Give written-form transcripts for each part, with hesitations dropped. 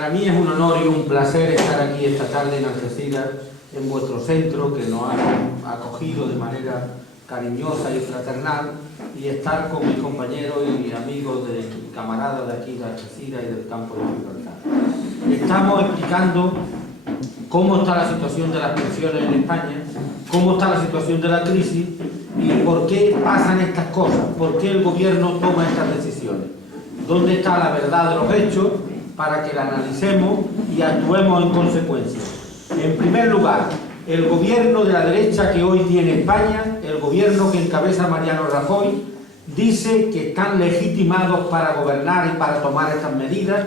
Para mí es un honor y un placer estar aquí esta tarde en Algeciras, en vuestro centro, que nos ha acogido de manera cariñosa y fraternal, y estar con mis compañeros y amigos y camaradas de aquí de Algeciras y del campo de Gibraltar. Estamos explicando cómo está la situación de las pensiones en España, cómo está la situación de la crisis y por qué pasan estas cosas, por qué el gobierno toma estas decisiones, dónde está la verdad de los hechos para que la analicemos y actuemos en consecuencia. En primer lugar, el gobierno de la derecha que hoy tiene España, el gobierno que encabeza Mariano Rajoy, dice que están legitimados para gobernar y para tomar estas medidas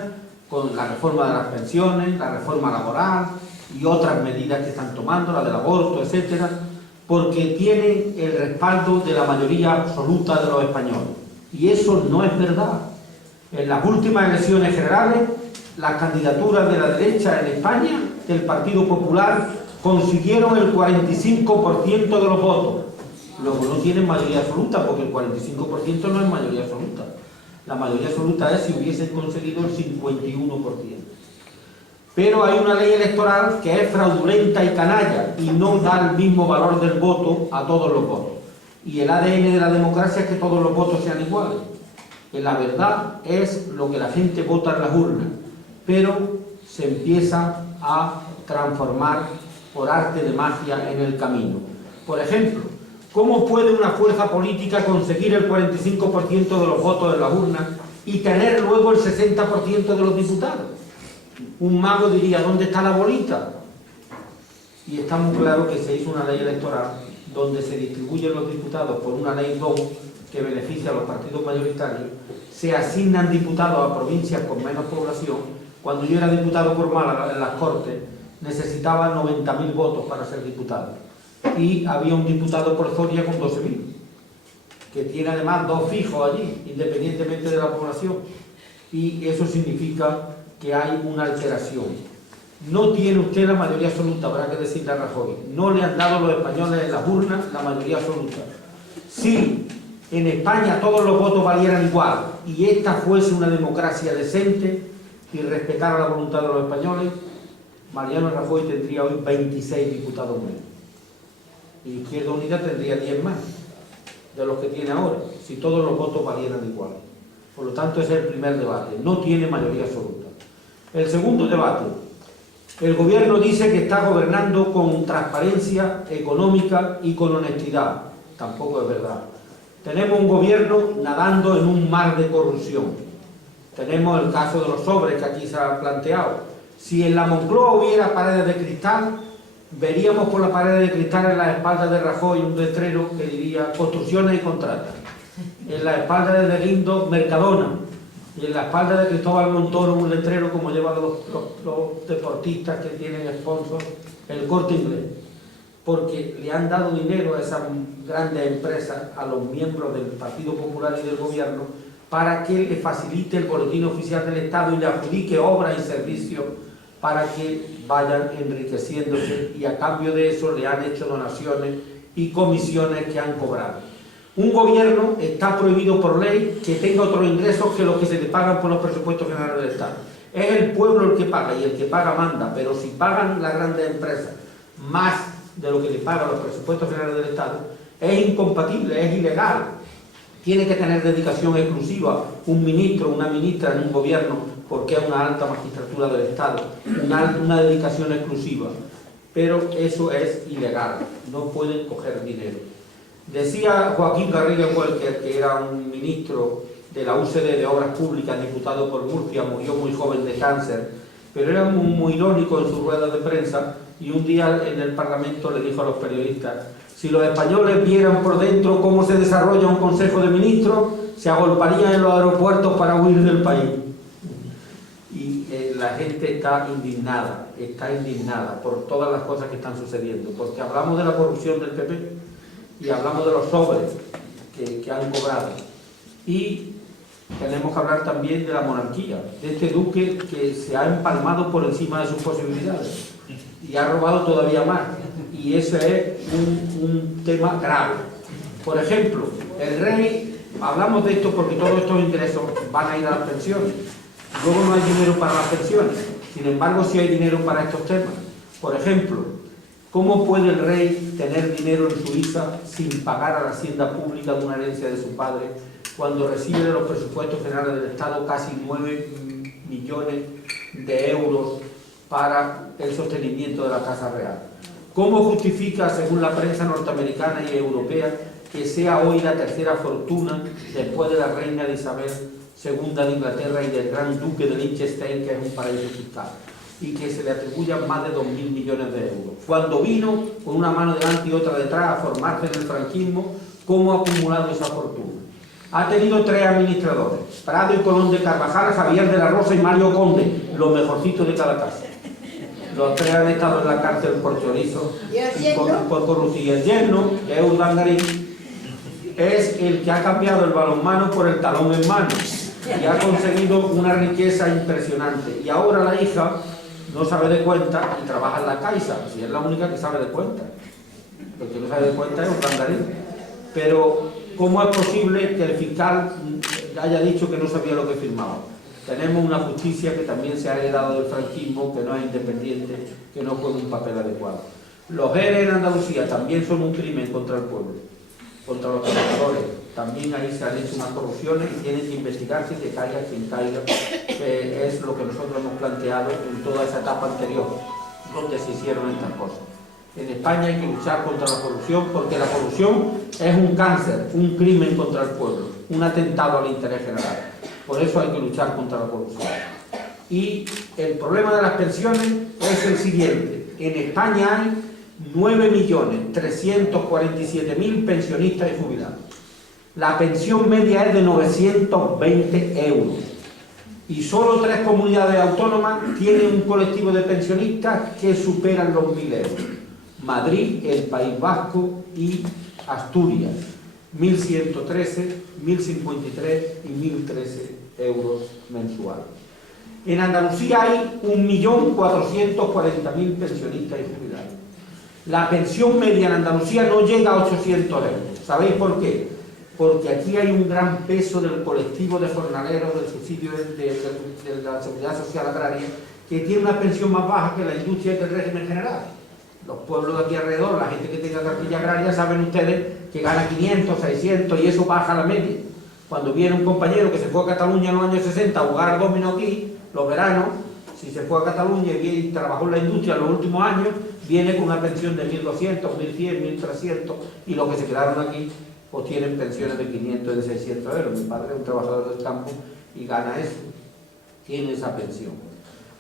con la reforma de las pensiones, la reforma laboral y otras medidas que están tomando, la del aborto, etcétera, porque tienen el respaldo de la mayoría absoluta de los españoles. Y eso no es verdad. En las últimas elecciones generales, las candidaturas de la derecha en España, del Partido Popular, consiguieron el 45% de los votos. Luego no tienen mayoría absoluta, porque el 45% no es mayoría absoluta. La mayoría absoluta es si hubiesen conseguido el 51%. Pero hay una ley electoral que es fraudulenta y canalla y no da el mismo valor del voto a todos los votos. Y el ADN de la democracia es que todos los votos sean iguales. Que la verdad es lo que la gente vota en las urnas, pero se empieza a transformar por arte de magia en el camino. Por ejemplo, ¿cómo puede una fuerza política conseguir el 45% de los votos en las urnas y tener luego el 60% de los diputados? Un mago diría, ¿dónde está la bolita? Y está muy claro que se hizo una ley electoral donde se distribuyen los diputados por una ley DOM que beneficia a los partidos mayoritarios, se asignan diputados a provincias con menos población. Cuando yo era diputado por Málaga en las Cortes, necesitaba 90.000 votos para ser diputado. Y había un diputado por Soria con 12.000, que tiene además 2 fijos allí, independientemente de la población. Y eso significa que hay una alteración. No tiene usted la mayoría absoluta, habrá que decirle a Rajoy. No le han dado los españoles en las urnas la mayoría absoluta. Si en España todos los votos valieran igual y esta fuese una democracia decente y respetara la voluntad de los españoles, Mariano Rajoy tendría hoy 26 diputados menos. Y Izquierda Unida tendría 10 más de los que tiene ahora, si todos los votos valieran igual. Por lo tanto, ese es el primer debate. No tiene mayoría absoluta. El segundo debate. El gobierno dice que está gobernando con transparencia económica y con honestidad. Tampoco es verdad. Tenemos un gobierno nadando en un mar de corrupción. Tenemos el caso de los sobres que aquí se ha planteado. Si en la Moncloa hubiera paredes de cristal, veríamos por la pared de cristal en la espalda de Rajoy un letrero que diría construcciones y contratas. En la espalda de Lindo, Mercadona. Y en la espalda de Cristóbal Montoro un letrero como llevan los deportistas que tienen sponsors, el Corte Inglés. Porque le han dado dinero a esas grandes empresas, a los miembros del Partido Popular y del Gobierno, para que le facilite el boletín oficial del Estado y le adjudique obras y servicios para que vayan enriqueciéndose, y a cambio de eso le han hecho donaciones y comisiones que han cobrado. Un gobierno está prohibido por ley que tenga otros ingresos que los que se le pagan por los presupuestos generales del Estado. Es el pueblo el que paga y el que paga manda, pero si pagan las grandes empresas más de lo que le pagan los presupuestos generales del Estado, es incompatible, es ilegal. Tiene que tener dedicación exclusiva un ministro, una ministra en un gobierno, porque es una alta magistratura del Estado, una dedicación exclusiva. Pero eso es ilegal, no pueden coger dinero. Decía Joaquín Garriga Huelker, que era un ministro de la UCD de Obras Públicas, diputado por Murcia, murió muy joven de cáncer, pero era muy irónico en sus ruedas de prensa, y un día en el Parlamento le dijo a los periodistas: si los españoles vieran por dentro cómo se desarrolla un Consejo de Ministros, se agolparían en los aeropuertos para huir del país. Y la gente está indignada por todas las cosas que están sucediendo, porque hablamos de la corrupción del PP y hablamos de los sobres que han cobrado, y tenemos que hablar también de la monarquía, de este duque que se ha empalmado por encima de sus posibilidades y ha robado todavía más, y ese es un tema grave. Por ejemplo, el rey, hablamos de esto porque todos estos ingresos van a ir a las pensiones, luego no hay dinero para las pensiones, Sin embargo, sí hay dinero para estos temas. Por ejemplo, ¿cómo puede el rey tener dinero en Suiza sin pagar a la hacienda pública de una herencia de su padre, cuando recibe de los presupuestos generales del Estado casi 9 millones de euros para el sostenimiento de la Casa Real? ¿Cómo justifica, según la prensa norteamericana y europea, que sea hoy la tercera fortuna después de la reina de Isabel II de Inglaterra y del gran duque de Liechtenstein, que es un paraíso fiscal, y que se le atribuyan más de 2.000 millones de euros? Cuando vino con una mano delante y otra detrás a formarse en el franquismo, ¿cómo ha acumulado esa fortuna? Ha tenido 3 administradores: Prado y Colón de Carvajal, Javier de la Rosa y Mario Conde, los mejorcitos de cada casa. Los 3 han estado en la cárcel por chorizo y por corrupción. Y el yerno, que es Urdangarín, es el que ha cambiado el balonmano por el talón en mano y ha conseguido una riqueza impresionante. Y ahora la hija no sabe de cuenta y trabaja en la Caixa, si es la única que sabe de cuenta. El que no sabe de cuenta es Urdangarín. Pero ¿cómo es posible que el fiscal haya dicho que no sabía lo que firmaba? Tenemos una justicia que también se ha heredado del franquismo, que no es independiente, que no juega un papel adecuado. Los ERE en Andalucía también son un crimen contra el pueblo, contra los trabajadores. También ahí se han hecho unas corrupciones y tienen que investigarse, que caiga quien caiga, que es lo que nosotros hemos planteado en toda esa etapa anterior, donde se hicieron estas cosas. En España hay que luchar contra la corrupción, porque la corrupción es un cáncer, un crimen contra el pueblo, un atentado al interés general. Por eso hay que luchar contra la corrupción. Y el problema de las pensiones es el siguiente: en España hay 9.347.000 pensionistas y jubilados. La pensión media es de 920 euros. Y solo 3 comunidades autónomas tienen un colectivo de pensionistas que superan los 1.000 euros. Madrid, el País Vasco y Asturias. 1.113, 1.053 y 1.013 euros mensuales. En Andalucía hay 1.440.000 pensionistas y jubilados. La pensión media en Andalucía no llega a 800 euros. ¿Sabéis por qué? Porque aquí hay un gran peso del colectivo de jornaleros del subsidio de la Seguridad Social Agraria, que tiene una pensión más baja que la industria del régimen general. Los pueblos de aquí alrededor, la gente que tenga cartilla agraria, saben ustedes que gana 500, 600 y eso baja la media. Cuando viene un compañero que se fue a Cataluña en los años 60 a jugar al dominó aquí, los veranos, si se fue a Cataluña y trabajó en la industria en los últimos años, viene con una pensión de 1.200, 1.100, 1.300, y los que se quedaron aquí pues tienen pensiones de 500 y de 600 euros. Mi padre es un trabajador del campo y gana eso, tiene esa pensión.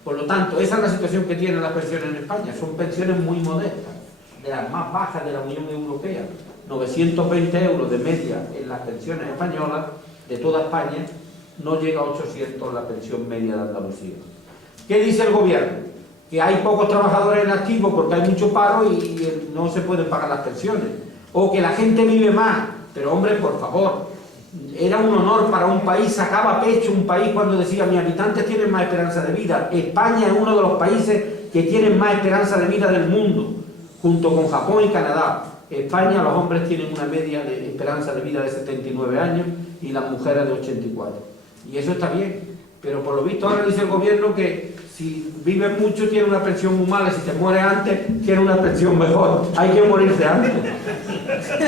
Por lo tanto, esa es la situación que tienen las pensiones en España. Son pensiones muy modestas, de las más bajas de la Unión Europea. 920 euros de media en las pensiones españolas, de toda España, no llega a 800 la pensión media de Andalucía. ¿Qué dice el gobierno? Que hay pocos trabajadores en activo porque hay mucho paro y no se pueden pagar las pensiones. O que la gente vive más. Pero hombre, por favor, era un honor para un país, sacaba pecho un país cuando decía: mis habitantes tienen más esperanza de vida. España es uno de los países que tienen más esperanza de vida del mundo, junto con Japón y Canadá. España, los hombres tienen una media de esperanza de vida de 79 años y las mujeres de 84. Y eso está bien, pero por lo visto ahora dice el gobierno que si vives mucho tienes una pensión muy mala, si te mueres antes tienes una pensión mejor. Hay que morirse antes.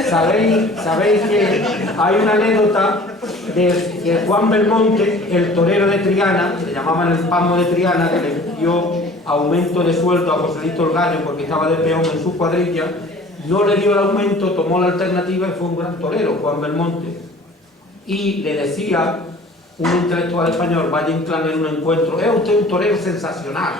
¿Sabéis que hay una anécdota de Juan Belmonte, el torero de Triana, que le llamaban el Pasmo de Triana, que le dio aumento de sueldo a Joselito el Gallo porque estaba de peón en su cuadrilla? No le dio el aumento, tomó la alternativa y fue un gran torero, Juan Belmonte. Y le decía un intelectual español, Valle Inclán, en un encuentro: es usted un torero sensacional,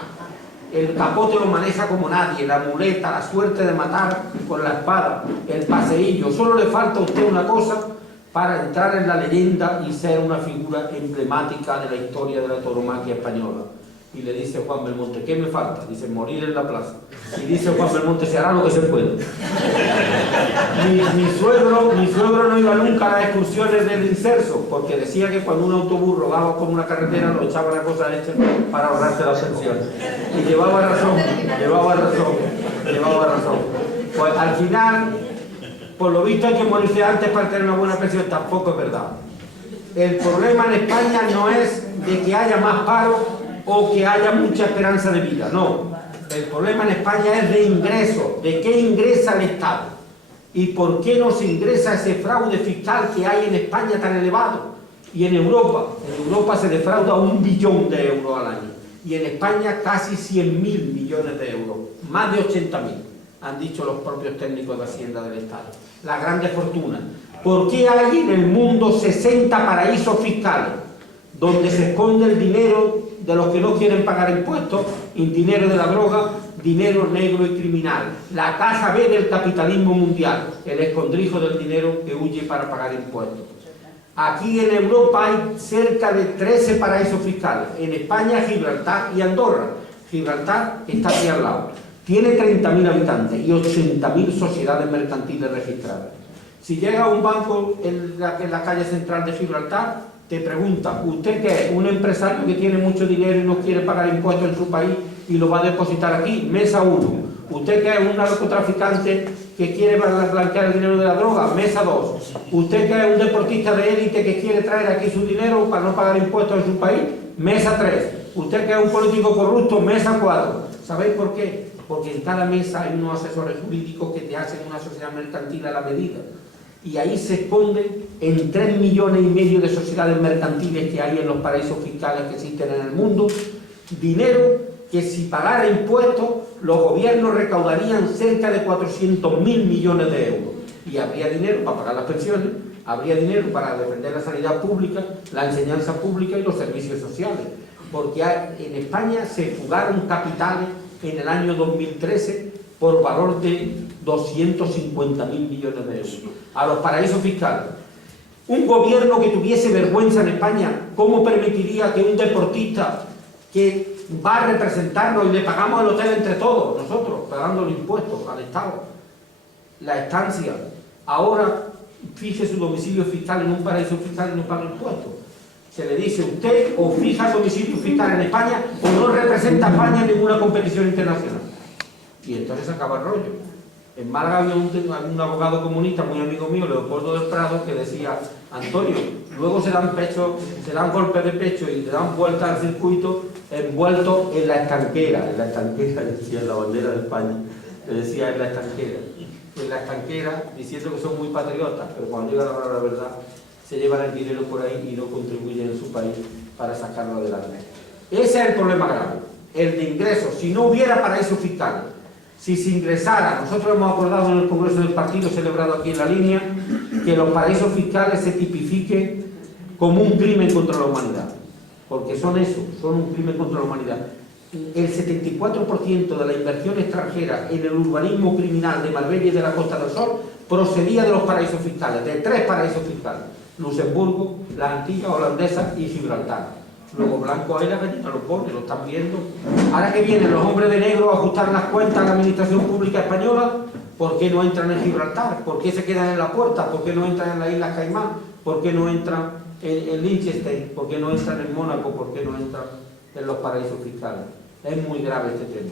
el capote lo maneja como nadie, la muleta, la suerte de matar con la espada, el paseillo, solo le falta a usted una cosa para entrar en la leyenda y ser una figura emblemática de la historia de la tauromaquia española. Y le dice Juan Belmonte: ¿qué me falta? Dice: morir en la plaza. Y dice Juan Belmonte: se hará lo que se puede. Mi suegro no iba nunca a las excursiones del inserso, porque decía que cuando un autobús rodaba por una carretera lo echaban a cosas hechas para ahorrarse las pensiones. Y llevaba razón. Pues al final, por lo visto, hay que morirse antes para tener una buena pensión. Tampoco es verdad. El problema en España no es de que haya más paro o que haya mucha esperanza de vida, no. El problema en España es de ingresos, de qué ingresa el Estado y por qué no se ingresa ese fraude fiscal que hay en España tan elevado. Y en Europa se defrauda 1 billón de euros al año y en España casi 100.000 millones de euros, más de 80.000, han dicho los propios técnicos de Hacienda del Estado. Las grandes fortunas. ¿Por qué hay en el mundo 60 paraísos fiscales donde se esconde el dinero de los que no quieren pagar impuestos, y dinero de la droga, dinero negro y criminal? La caja B del capitalismo mundial, el escondrijo del dinero que huye para pagar impuestos. Aquí en Europa hay cerca de 13 paraísos fiscales. En España, Gibraltar y Andorra. Gibraltar está aquí al lado. Tiene 30.000 habitantes y 80.000 sociedades mercantiles registradas. Si llega a un banco en la calle central de Gibraltar, te pregunta, ¿usted qué es? ¿Un empresario que tiene mucho dinero y no quiere pagar impuestos en su país y lo va a depositar aquí? Mesa 1. ¿Usted qué es? ¿Un narcotraficante que quiere blanquear el dinero de la droga? Mesa 2. ¿Usted qué es? ¿Un deportista de élite que quiere traer aquí su dinero para no pagar impuestos en su país? Mesa 3. ¿Usted qué es? ¿Un político corrupto? Mesa 4. ¿Sabéis por qué? Porque en cada mesa hay unos asesores jurídicos que te hacen una sociedad mercantil a la medida. Y ahí se esconden en 3,5 millones de sociedades mercantiles que hay en los paraísos fiscales que existen en el mundo, dinero que si pagara impuestos los gobiernos recaudarían cerca de 400.000 millones de euros. Y habría dinero para pagar las pensiones, habría dinero para defender la sanidad pública, la enseñanza pública y los servicios sociales. Porque en España se fugaron capitales en el año 2013 por valor de 250.000 millones de euros a los paraísos fiscales. Un gobierno que tuviese vergüenza en España, ¿cómo permitiría que un deportista que va a representarnos y le pagamos el hotel entre todos, nosotros, pagando los impuestos al Estado, la estancia, ahora fije su domicilio fiscal en un paraíso fiscal y no paga impuestos? Se le dice, usted o fija domicilio fiscal en España o no representa a España en ninguna competición internacional. Y entonces acaba el rollo. En Málaga había un abogado comunista muy amigo mío, Leopoldo del Prado, que decía, Antonio, luego se dan golpes de pecho y le dan vueltas al circuito envuelto en la estanquera, decía, en la bandera de España, le decía en la estanquera, diciendo que son muy patriotas, pero cuando llega la hora de la verdad, se llevan el dinero por ahí y no contribuyen en su país para sacarlo adelante. Ese es el problema grave, el de ingresos. Si no hubiera paraísos fiscales, si se ingresara, nosotros hemos acordado en el Congreso del Partido, celebrado aquí en La Línea, que los paraísos fiscales se tipifiquen como un crimen contra la humanidad, porque son eso, son un crimen contra la humanidad. El 74% de la inversión extranjera en el urbanismo criminal de Marbella y de la Costa del Sol procedía de los paraísos fiscales, de 3 paraísos fiscales: Luxemburgo, las Antillas Holandesas y Gibraltar. Luego blanco ahí la gallina lo pone, lo están viendo. Ahora que vienen los hombres de negro a ajustar las cuentas a la administración pública española, ¿por qué no entran en Gibraltar? ¿Por qué se quedan en la puerta? ¿Por qué no entran en las Islas Caimán? ¿Por qué no entran en Liechtenstein? ¿Por qué no entran en Mónaco? ¿Por qué no entran en los paraísos fiscales? Es muy grave este tema,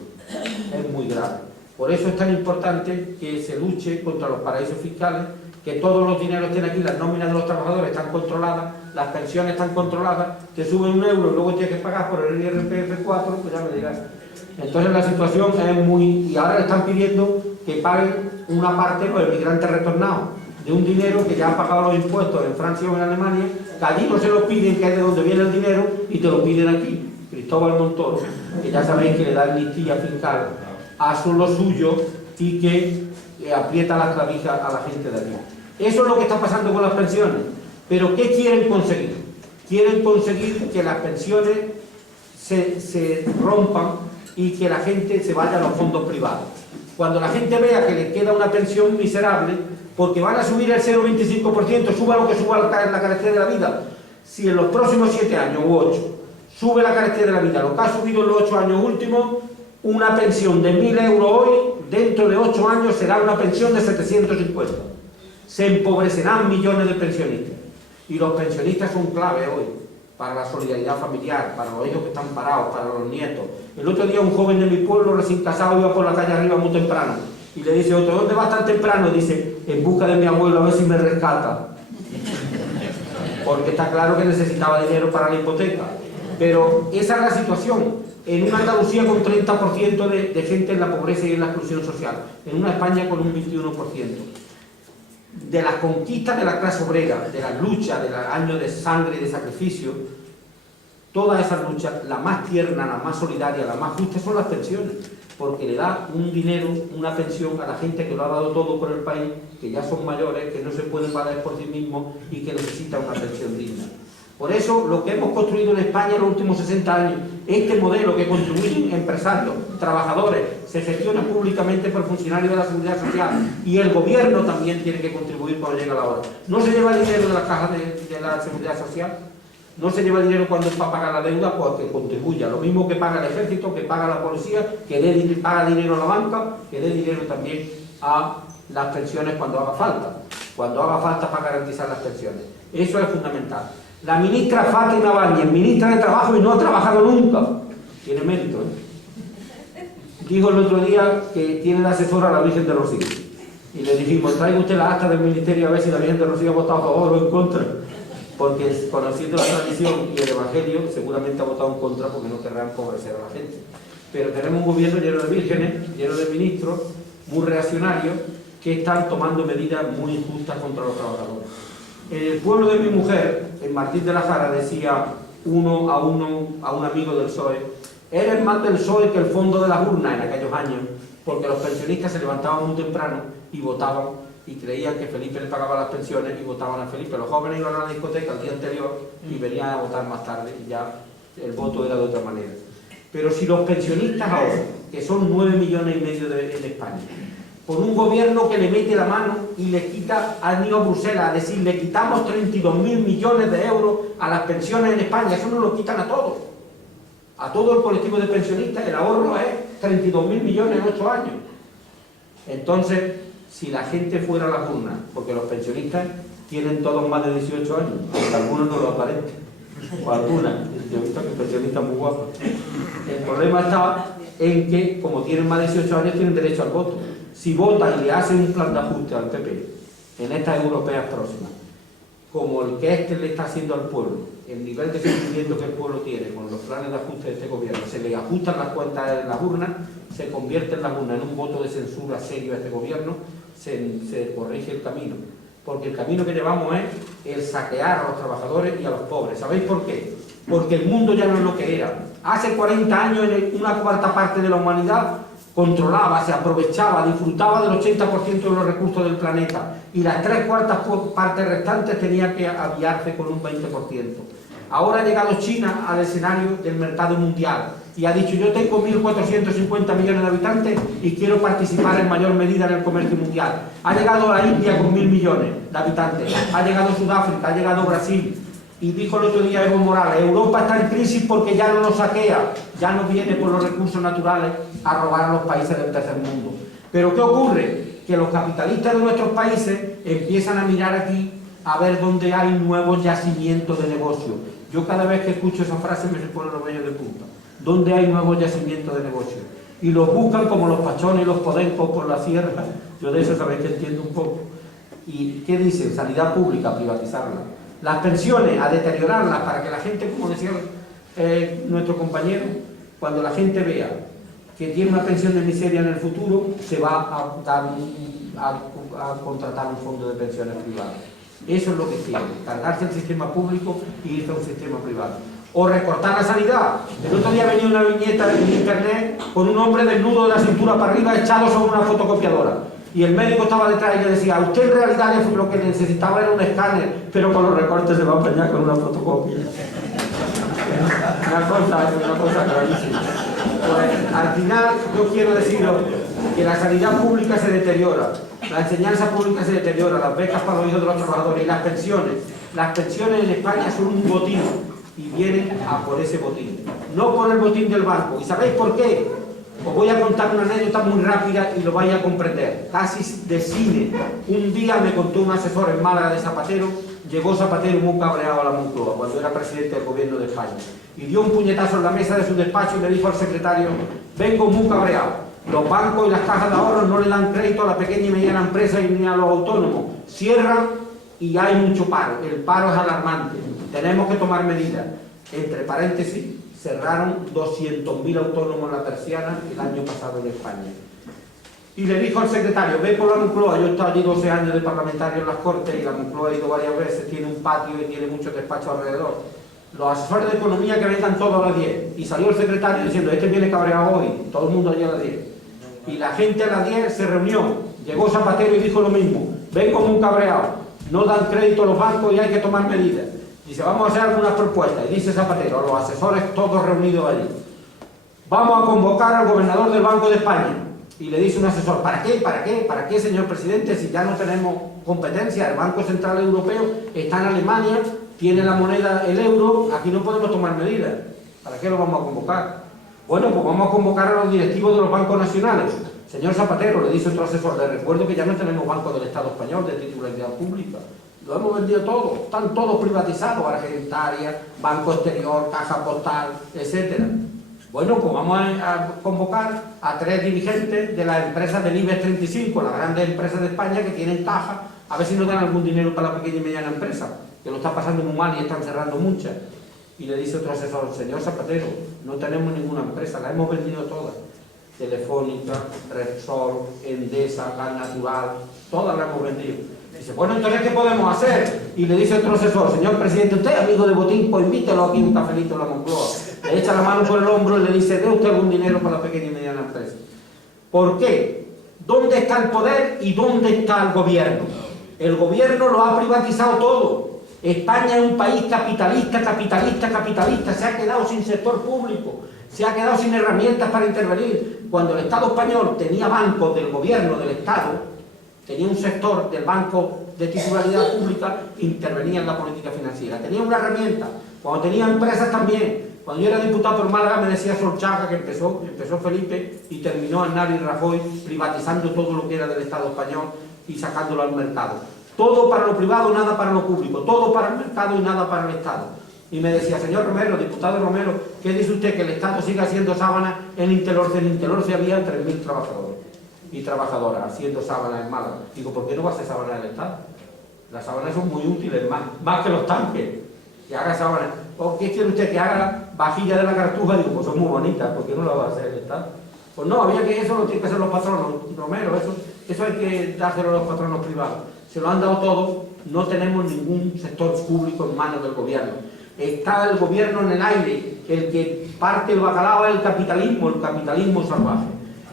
es muy grave. Por eso es tan importante que se luche contra los paraísos fiscales, que todos los dineros estén aquí, las nóminas de los trabajadores están controladas, las pensiones están controladas, te suben 1 euro y luego tienes que pagar por el IRPF 4, pues ya me dirás. Entonces la situación es muy... Y ahora le están pidiendo que paguen una parte los emigrantes retornados de un dinero que ya han pagado los impuestos en Francia o en Alemania, que allí no se los piden, que es de donde viene el dinero, y te lo piden aquí. Cristóbal Montoro, que ya sabéis que le da amnistía fiscal a lo suyo y que aprieta las clavijas a la gente de aquí. Eso es lo que está pasando con las pensiones. Pero ¿qué quieren conseguir? Quieren conseguir que las pensiones se rompan y que la gente se vaya a los fondos privados. Cuando la gente vea que les queda una pensión miserable, porque van a subir el 0,25%, suba lo que suba la carestía de la vida. Si en los próximos 7 años u 8 sube la carestía de la vida, lo que ha subido en los 8 años últimos, una pensión de 1.000 euros hoy, dentro de 8 años será una pensión de 750. Se empobrecerán millones de pensionistas. Y los pensionistas son clave hoy para la solidaridad familiar, para los hijos que están parados, para los nietos. El otro día un joven de mi pueblo recién casado iba por la calle arriba muy temprano y le dice otro, ¿dónde vas tan temprano? Y dice, en busca de mi abuelo, a ver si me rescata. Porque está claro que necesitaba dinero para la hipoteca. Pero esa es la situación. En una Andalucía con 30% de gente en la pobreza y en la exclusión social. En una España con un 21%. De las conquistas de la clase obrera, de las luchas, de los años de sangre y de sacrificio, todas esas luchas, la más tierna, la más solidaria, la más justa son las pensiones, porque le da un dinero, una pensión a la gente que lo ha dado todo por el país, que ya son mayores, que no se pueden pagar por sí mismos y que necesitan una pensión digna. Por eso, lo que hemos construido en España en los últimos 60 años, este modelo que contribuyen empresarios, trabajadores, se gestiona públicamente por funcionarios de la Seguridad Social y el gobierno también tiene que contribuir cuando llega la hora. No se lleva dinero de la caja de la Seguridad Social, no se lleva dinero cuando es para pagar la deuda, pues que contribuya. Lo mismo que paga el ejército, que paga la policía, que paga dinero a la banca, que dé dinero también a las pensiones cuando haga falta. Cuando haga falta para garantizar las pensiones. Eso es fundamental. La ministra Fátima Báñez, ministra de Trabajo y no ha trabajado nunca. Tiene mérito, ¿eh? Dijo el otro día que tiene de asesora a la Virgen de Rocío. Y le dijimos, traiga usted la acta del ministerio a ver si la Virgen de Rocío ha votado a favor o en contra. Porque conociendo la tradición y el Evangelio, seguramente ha votado en contra porque no querrán empobrecer a la gente. Pero tenemos un gobierno lleno de vírgenes, lleno de ministros, muy reaccionarios, que están tomando medidas muy injustas contra los trabajadores. En el pueblo de mi mujer, en Martín de la Jara, decía uno a un amigo del PSOE, eres más del PSOE que el fondo de las urnas en aquellos años, porque los pensionistas se levantaban muy temprano y votaban y creían que Felipe les pagaba las pensiones y votaban a Felipe. Los jóvenes iban a la discoteca el día anterior y venían a votar más tarde y ya el voto era de otra manera. Pero si los pensionistas ahora, que son 9,5 millones en España, por un gobierno que le mete la mano y le quita, han ido a Bruselas a decir, le quitamos 32.000 millones de euros a las pensiones en España, eso no lo quitan a todos. A todo el colectivo de pensionistas, el ahorro es 32.000 millones en 8 años. Entonces, si la gente fuera a las urnas, porque los pensionistas tienen todos más de 18 años, aunque algunos no lo aparenten, o algunas, yo he visto que pensionistas muy guapos. El problema está en que, como tienen más de 18 años, tienen derecho al voto. Si votan y le hacen un plan de ajuste al PP en estas europeas próximas, como el que le está haciendo al pueblo, el nivel de sentimiento que el pueblo tiene con los planes de ajuste de este gobierno, se le ajustan las cuentas en las urnas, se convierte en las urnas en un voto de censura serio a este gobierno, se corrige el camino. Porque el camino que llevamos es el saquear a los trabajadores y a los pobres. ¿Sabéis por qué? Porque el mundo ya no es lo que era. Hace 40 años una cuarta parte de la humanidad controlaba, se aprovechaba, disfrutaba del 80% de los recursos del planeta y las 3/4 partes restantes tenían que aviarse con un 20%. Ahora ha llegado China al escenario del mercado mundial y ha dicho, yo tengo 1.450 millones de habitantes y quiero participar en mayor medida en el comercio mundial. Ha llegado la India con 1.000 millones de habitantes, ha llegado Sudáfrica, ha llegado Brasil. Y dijo el otro día Evo Morales, Europa está en crisis porque ya no nos saquea, ya no viene por los recursos naturales a robar a los países del tercer mundo. Pero ¿qué ocurre? Que los capitalistas de nuestros países empiezan a mirar aquí a ver dónde hay nuevos yacimientos de negocio. Yo cada vez que escucho esa frase me se ponen los vellos de punta. ¿Dónde hay nuevos yacimientos de negocio? Y los buscan como los pachones y los podencos por la sierra. Yo de eso sabéis que entiendo un poco. ¿Y qué dicen? Sanidad pública, privatizarla. Las pensiones, a deteriorarlas para que la gente, como decía nuestro compañero, cuando la gente vea que tiene una pensión de miseria en el futuro, se va a contratar un fondo de pensiones privadas. Eso es lo que quieren, cargarse el sistema público y irse a un sistema privado. O recortar la sanidad. El otro día venía una viñeta en internet con un hombre desnudo de la cintura para arriba echado sobre una fotocopiadora. Y el médico estaba detrás y le decía, usted en realidad lo que necesitaba era un escáner, pero con los recortes se va a apañar con una fotocopia. Una cosa clarísima. Pues, al final, yo quiero deciros que la sanidad pública se deteriora, la enseñanza pública se deteriora, las becas para los hijos de los trabajadores y las pensiones. Las pensiones en España son un botín y vienen a por ese botín, no por el botín del banco. ¿Y sabéis por qué? Os voy a contar una anécdota muy rápida y lo vais a comprender, casi de cine. Un día me contó un asesor en Málaga de Zapatero, llegó Zapatero muy cabreado a la Moncloa cuando era presidente del gobierno de España y dio un puñetazo en la mesa de su despacho y le dijo al secretario, vengo muy cabreado, los bancos y las cajas de ahorros no le dan crédito a la pequeña y mediana empresa ni a los autónomos, cierran y hay mucho paro, el paro es alarmante, tenemos que tomar medidas. entre paréntesis, cerraron 200.000 autónomos en la persiana el año pasado en España. Y le dijo al secretario, ve por la Moncloa, yo he estado allí 12 años de parlamentario en las Cortes y la Moncloa ha ido varias veces, tiene un patio y tiene muchos despachos alrededor. Los asesores de economía que vengan todos a las 10. Y salió el secretario diciendo, este viene cabreado hoy, todo el mundo allí a las 10. Y la gente a las 10 se reunió, llegó Zapatero y dijo lo mismo, ven como un cabreado, no dan crédito a los bancos y hay que tomar medidas. Dice, vamos a hacer algunas propuestas. Y dice Zapatero, a los asesores todos reunidos allí, vamos a convocar al gobernador del Banco de España. Y le dice un asesor, ¿para qué? ¿Para qué? ¿Para qué, señor presidente? Si ya no tenemos competencia, el Banco Central Europeo está en Alemania, tiene la moneda, el euro, aquí no podemos tomar medidas. ¿Para qué lo vamos a convocar? Bueno, pues vamos a convocar a los directivos de los bancos nacionales. Señor Zapatero, le dice otro asesor, le recuerdo que ya no tenemos Banco del Estado Español de titularidad pública. Lo hemos vendido todo, están todos privatizados, Argentaria, Banco Exterior, Caja Postal, etcétera. Bueno, pues vamos a convocar a 3 dirigentes de las empresas del IBEX 35, las grandes empresas de España que tienen caja, a ver si nos dan algún dinero para la pequeña y mediana empresa, que lo está pasando muy mal y están cerrando muchas. Y le dice otro asesor, señor Zapatero, no tenemos ninguna empresa, la hemos vendido todas. Telefónica, Repsol, Endesa, Gas Natural, todas las hemos vendido. Dice, bueno, entonces, ¿qué podemos hacer? Y le dice otro asesor, señor presidente, usted amigo de Botín, pues invítelo aquí un cafelito a la Moncloa. Le echa la mano por el hombro y le dice, dé usted algún dinero para la pequeña y mediana empresa. ¿Por qué? ¿Dónde está el poder y dónde está el gobierno? El gobierno lo ha privatizado todo. España es un país capitalista, capitalista, capitalista. Se ha quedado sin sector público, se ha quedado sin herramientas para intervenir. Cuando el Estado español tenía bancos del gobierno, del Estado, tenía un sector del banco de titularidad pública, intervenía en la política financiera. Tenía una herramienta. Cuando tenía empresas también. Cuando yo era diputado por Málaga me decía Solchaga que empezó Felipe y terminó Aznar y Rajoy privatizando todo lo que era del Estado español y sacándolo al mercado. Todo para lo privado, nada para lo público. Todo para el mercado y nada para el Estado. Y me decía, señor Romero, diputado Romero, ¿qué dice usted? Que el Estado siga haciendo sábanas en Interorce. En Interorce había 3.000 trabajadores y trabajadoras haciendo sábanas en Málaga. Digo, ¿por qué no va a hacer sábanas del Estado? Las sábanas son muy útiles, más que los tanques. Que haga sábanas. ¿O qué quiere usted? Que haga vajilla de la Cartuja. Digo, pues son muy bonitas, ¿por qué no la va a hacer el Estado? Pues no, había que eso lo tienen que hacer los patronos, Romero, eso hay que dárselo a los patronos privados. Se lo han dado todo, no tenemos ningún sector público en manos del gobierno. Está el gobierno en el aire, el que parte el bacalao es el capitalismo salvaje.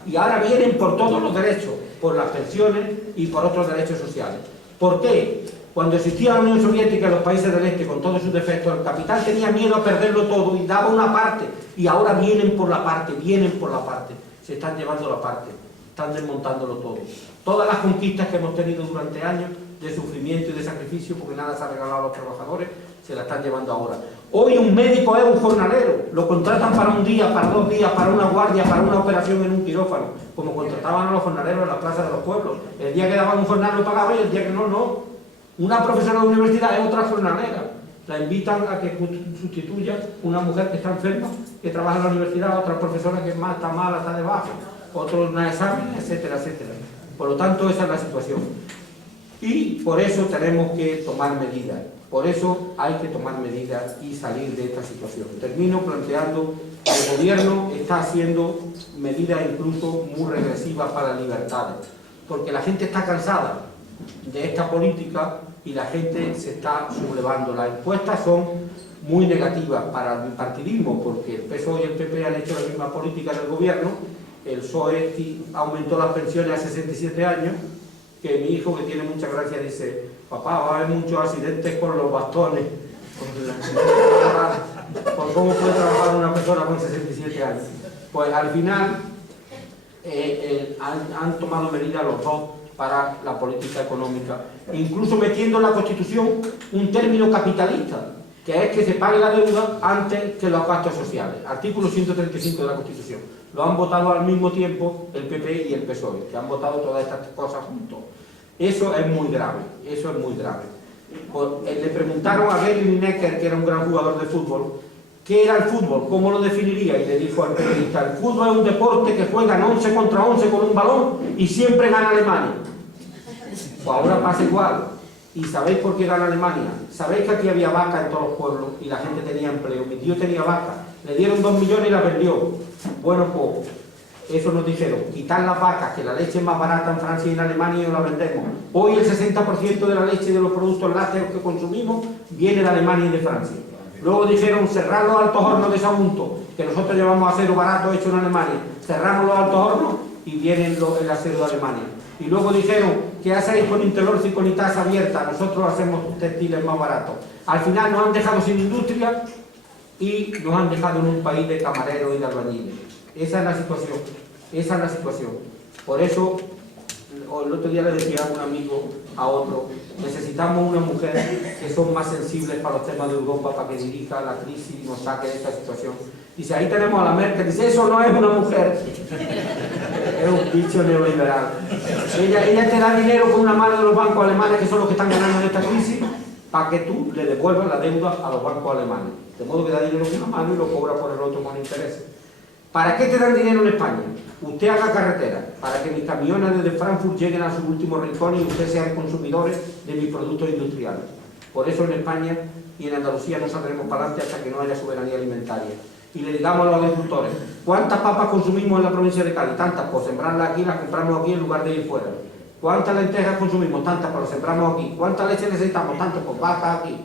Y ahora vienen por todos los derechos, por las pensiones y por otros derechos sociales. ¿Por qué? Cuando existía la Unión Soviética y los países del Este con todos sus defectos, el capital tenía miedo a perderlo todo y daba una parte, y ahora vienen por la parte, se están llevando la parte, están desmontándolo todo. Todas las conquistas que hemos tenido durante años de sufrimiento y de sacrificio, porque nada se ha regalado a los trabajadores, se la están llevando ahora. Hoy un médico es un jornalero, lo contratan para un día, para 2 días, para una guardia, para una operación en un quirófano, como contrataban a los jornaleros en las plazas de los pueblos. El día que daban un jornal lo pagaban y el día que no, no. Una profesora de universidad es otra jornalera. La invitan a que sustituya una mujer que está enferma, que trabaja en la universidad, otra profesora que está mala, está de baja, otro en examen, etcétera, etcétera. Por lo tanto, esa es la situación. Y por eso tenemos que tomar medidas. Por eso hay que tomar medidas y salir de esta situación. Termino planteando que el gobierno está haciendo medidas incluso muy regresivas para las libertades, porque la gente está cansada de esta política y la gente se está sublevando. Las encuestas son muy negativas para el bipartidismo, porque el PSOE y el PP han hecho la misma política en el gobierno. El PSOE aumentó las pensiones a 67 años, que mi hijo, que tiene mucha gracia, dice, papá, va a haber muchos accidentes con los bastones, por cómo puede trabajar una persona con 67 años. Pues al final han tomado medidas los dos para la política económica, incluso metiendo en la Constitución un término capitalista, que es que se pague la deuda antes que los gastos sociales. Artículo 135 de la Constitución. Lo han votado al mismo tiempo el PP y el PSOE, que han votado todas estas cosas juntos. Eso es muy grave, eso es muy grave. Le preguntaron a Gary Lineker, que era un gran jugador de fútbol, ¿qué era el fútbol? ¿Cómo lo definiría? Y le dijo al periodista, el fútbol es un deporte que juegan 11 contra 11 con un balón y siempre gana Alemania. Pues ahora pasa igual. ¿Y sabéis por qué gana Alemania? ¿Sabéis que aquí había vaca en todos los pueblos y la gente tenía empleo? Mi tío tenía vaca, le dieron 2 millones y la vendió. Bueno, pues eso nos dijeron, quitar las vacas, que la leche es más barata en Francia y en Alemania y no la vendemos. Hoy el 60% de la leche y de los productos lácteos que consumimos viene de Alemania y de Francia. Luego dijeron, cerrar los altos hornos de Sagunto, que nosotros llevamos acero barato hecho en Alemania. Cerramos los altos hornos y viene el acero de Alemania. Y luego dijeron, ¿qué hacéis con Interlorce y con Itas abierta? Nosotros hacemos textiles más baratos. Al final nos han dejado sin industria y nos han dejado en un país de camareros y de albañiles. Esa es la situación, esa es la situación. Por eso, el otro día le decía a un amigo, a otro, necesitamos una mujer que son más sensibles para los temas de Europa, para que dirija la crisis y nos saque de esta situación. Dice, ahí tenemos a la Merkel, dice, eso no es una mujer, es un bicho neoliberal. Ella te da dinero con una mano de los bancos alemanes, que son los que están ganando en esta crisis, para que tú le devuelvas la deuda a los bancos alemanes. De modo que da dinero con una mano y lo cobra por el otro con intereses. ¿Para qué te dan dinero en España? Usted haga carretera, para que mis camiones desde Frankfurt lleguen a sus últimos rincones y ustedes sean consumidores de mis productos industriales. Por eso en España y en Andalucía no saldremos para adelante hasta que no haya soberanía alimentaria. Y le digamos a los agricultores, ¿cuántas papas consumimos en la provincia de Cádiz? Tantas, pues sembrarlas aquí, las compramos aquí en lugar de ir fuera. ¿Cuántas lentejas consumimos? Tantas, pues las sembramos aquí. ¿Cuánta leche necesitamos? Tantas, pues vaca aquí.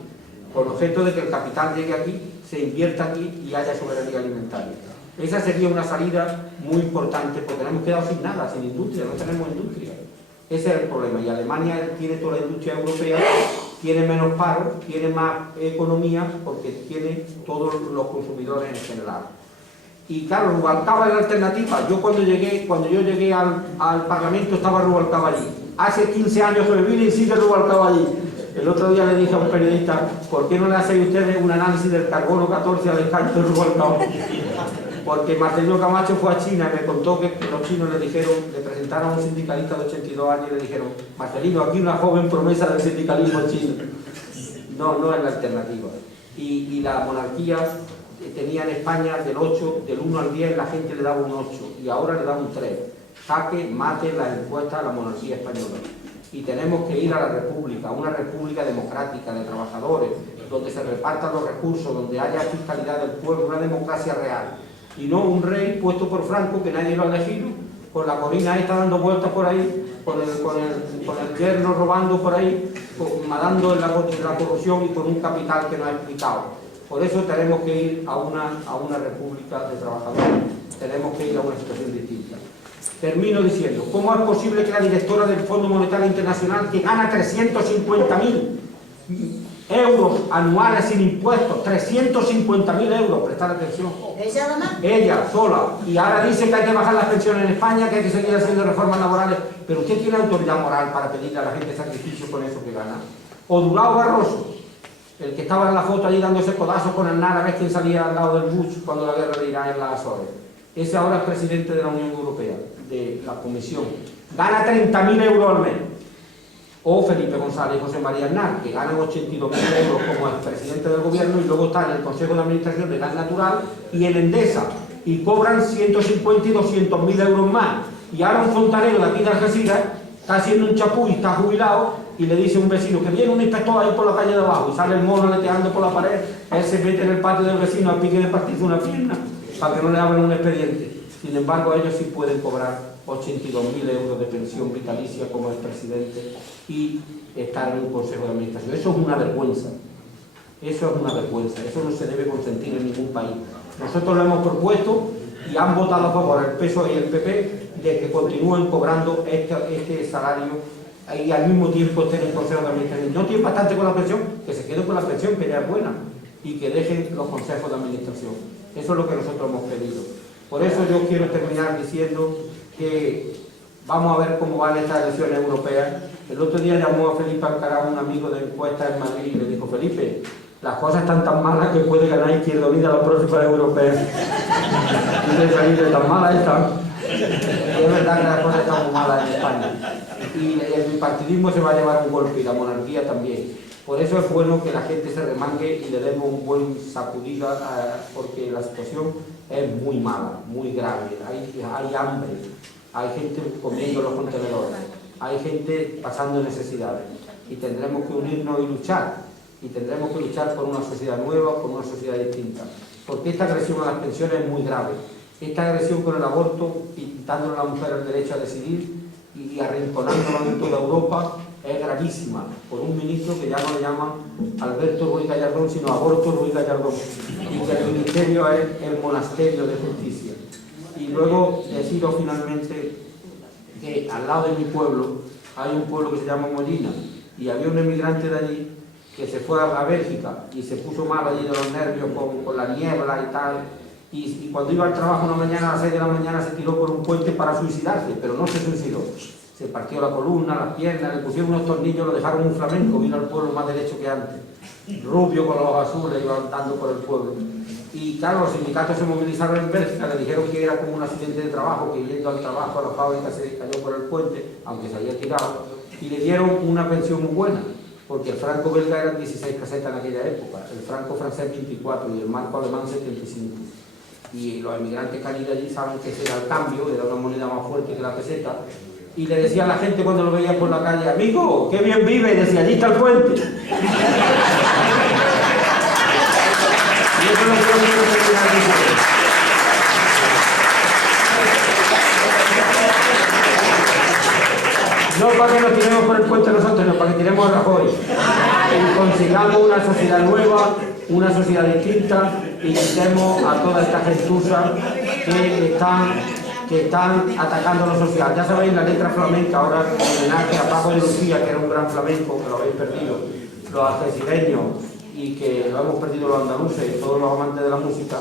Con objeto de que el capital llegue aquí, se invierta aquí y haya soberanía alimentaria. Esa sería una salida muy importante, porque nos hemos quedado sin nada, sin industria, no tenemos industria. Ese es el problema. Y Alemania tiene toda la industria europea, tiene menos paro, tiene más economía, porque tiene todos los consumidores en general. Y claro, Rubalcaba es la alternativa. Yo cuando yo llegué al Parlamento estaba Rubalcaba allí. Hace 15 años que me vine y sigue Rubalcaba allí. El otro día le dije a un periodista, ¿por qué no le hacen ustedes un análisis del carbono 14 al escaño de Rubalcaba? Porque Marcelino Camacho fue a China y me contó que los chinos le presentaron a un sindicalista de 82 años y le dijeron, Marcelino, aquí una joven promesa del sindicalismo chino. No es la alternativa. Y la monarquía tenía en España del 1 al 10, la gente le daba un 8 y ahora le da un 3. Saque, mate la encuesta a la monarquía española. Y tenemos que ir a la república, una república democrática de trabajadores, donde se repartan los recursos, donde haya fiscalidad del pueblo, una democracia real. Y no un rey puesto por Franco, que nadie lo ha elegido, con la corina esta dando vueltas por ahí, con el yerno robando por ahí, matando en la corrupción y con un capital que no ha explicado. Por eso tenemos que ir a una república de trabajadores, tenemos que ir a una situación distinta. Termino diciendo, ¿cómo es posible que la directora del Fondo Monetario Internacional, que gana 350.000 euros anuales sin impuestos, 350.000 euros, prestar atención. ¿Ella además? Ella sola. Y ahora dice que hay que bajar las pensiones en España, que hay que seguir haciendo reformas laborales. Pero usted tiene autoridad moral para pedirle a la gente sacrificio con eso que gana. O Durão Barroso, el que estaba en la foto allí dándose codazos con Aznar a ver quién salía al lado del Bush cuando la guerra de Irán en las Azores. Ese ahora es presidente de la Unión Europea, de la Comisión. Gana 30.000 euros al mes. O Felipe González y José María Aznar, que ganan 82.000 euros como el presidente del gobierno y luego está en el Consejo de Administración de Gas Natural y en Endesa, y cobran 150 y 200.000 euros más. Y ahora un fontanero de aquí de Algeciras está haciendo un chapú y está jubilado y le dice a un vecino que viene un inspector ahí por la calle de abajo y sale el mono leteando por la pared, él se mete en el patio del vecino al pique de partirse una pierna para que no le abran un expediente. Sin embargo, ellos sí pueden cobrar 82.000 euros de pensión vitalicia como expresidente y estar en un consejo de administración. Eso es una vergüenza. Eso es una vergüenza. Eso no se debe consentir en ningún país. Nosotros lo hemos propuesto y han votado a favor el PSOE y el PP de que continúen cobrando este salario y al mismo tiempo estén en el consejo de administración. No tienen bastante con la pensión, que se queden con la pensión, que ya es buena, y que dejen los consejos de administración. Eso es lo que nosotros hemos pedido. Por eso yo quiero terminar diciendo que vamos a ver cómo van estas elecciones europeas. El otro día llamó a Felipe Alcaraz, un amigo de encuesta en Madrid, y le dijo, Felipe, las cosas están tan malas que puede ganar Izquierda Unida la próxima europea. Y Felipe, tan malas están. Y es verdad que las cosas están muy malas en España. Y el bipartidismo se va a llevar un golpe y la monarquía también. Por eso es bueno que la gente se remangue y le demos un buen sacudida, porque la situación es muy mala, muy grave. Hay hambre, hay gente comiendo los contenedores, hay gente pasando necesidades. y tendremos que unirnos y luchar. Y tendremos que luchar por una sociedad nueva, por una sociedad distinta. Porque esta agresión a las pensiones es muy grave. Esta agresión con el aborto, quitándole a la mujer el derecho a decidir y arrinconándola en toda Europa, es gravísima, por un ministro que ya no le llaman Alberto Ruiz Gallardón, sino Aborto Ruiz Gallardón, y que el ministerio es el monasterio de justicia. Y luego decido finalmente que al lado de mi pueblo hay un pueblo que se llama Molina, y había un emigrante de allí que se fue a Bélgica y se puso mal allí de los nervios con la niebla y tal, y cuando iba al trabajo una mañana a las 6 de la mañana se tiró por un puente para suicidarse, pero no se suicidó. Se partió la columna, las piernas, le pusieron unos tornillos, lo dejaron un flamenco, vino al pueblo más derecho que antes, rubio con los ojos azules, iba andando por el pueblo. Y claro, los sindicatos se movilizaron en Bélgica, le dijeron que era como un accidente de trabajo, que yendo al trabajo a la fábrica se cayó por el puente, aunque se había tirado, y le dieron una pensión muy buena, porque el franco belga eran 16 pesetas en aquella época, el franco francés 24 y el marco alemán 75. Y los emigrantes que han ido allí saben que ese era el cambio, era una moneda más fuerte que la peseta. Y le decía a la gente cuando lo veía por la calle, amigo, qué bien vive, y decía, allí está el puente. Y eso es lo que yo quiero terminar diciendo. No para que nos tiremos por el puente nosotros, sino para que tiremos a Rajoy. Y consigamos una sociedad nueva, una sociedad distinta, y quitemos a toda esta gentuza que están atacando lo social. Ya sabéis, la letra flamenca, ahora en homenaje a Paco de Lucía, que era un gran flamenco, que lo habéis perdido, los algecireños, y que lo hemos perdido los andaluces y todos los amantes de la música.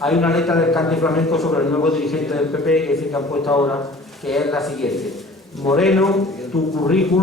Hay una letra del cante flamenco sobre el nuevo dirigente del PP, que es el que han puesto ahora, que es la siguiente: Moreno, tu currículum